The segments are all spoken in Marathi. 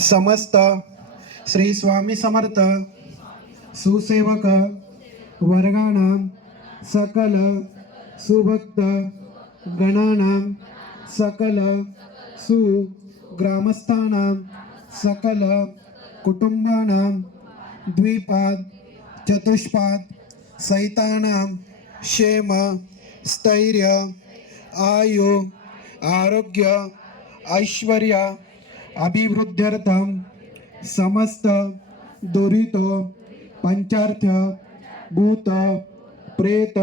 समस्त श्री स्वामी समर्थ सुसेवक वर्गाणां सकल सुभक्त गणानां सकल सुग्रामस्थानां सकल कुटुंबानां द्विपाद चतुष्पाद सहितानां क्षेम स्थैर्य आयु आरोग्य ऐश्वर्य अभिवृद्ध्यर्थं समस्त दुरितो पंचार्थ भूत प्रेत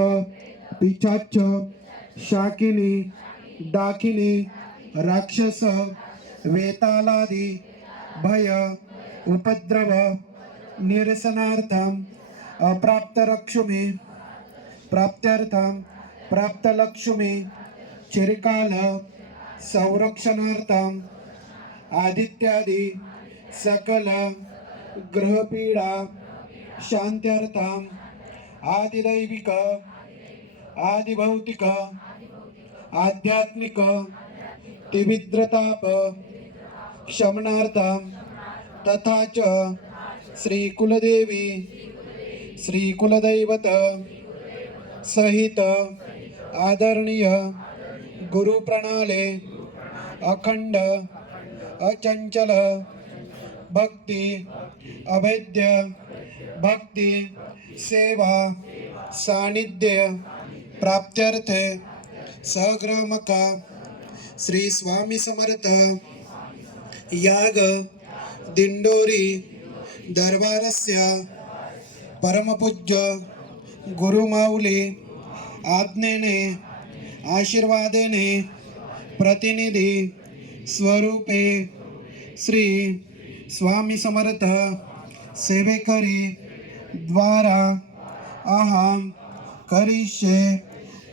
पिशाच शाकिनी डाकिनी राक्षस वेतालादि भय उपद्रव निरसनार्थं अप्राप्तरक्षुमी प्राप्त्यर्थं प्राप्तलक्ष्मी चिरकाल संरक्षणार्थं आदित्यादि सकल ग्रहपीडा शांत्यर्थं आदिदैविक आदिभौतिक आध्यात्मिक तिविद्रताप शमनार्थं तथा च श्री कुलदेवी श्री कुलदैवत सहित आदरणीय गुरु प्रणाले अखंड अचंचल भक्ति अभेद्य भक्ति सेवा सानिध्य प्राप्त्यर्थे सग्रामक श्री स्वामी समर्थ याग दिंडोरी दरबारस्य परमपूज्य गुरुमाऊली आज्ञेने आशीर्वादेने प्रतिनिधी स्वरूपे श्री स्वामी समर्थ सेवेकरी द्वारा अहम करिष्ये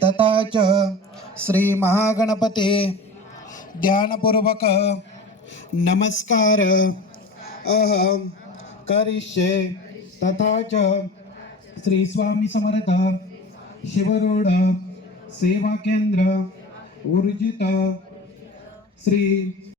तथा च श्री महागणपते ध्यानपूर्वक नमस्कार अहम करिष्ये तथा च श्री स्वामी समर्थ शिवरोड सेवा केंद्र ऊर्जित श्री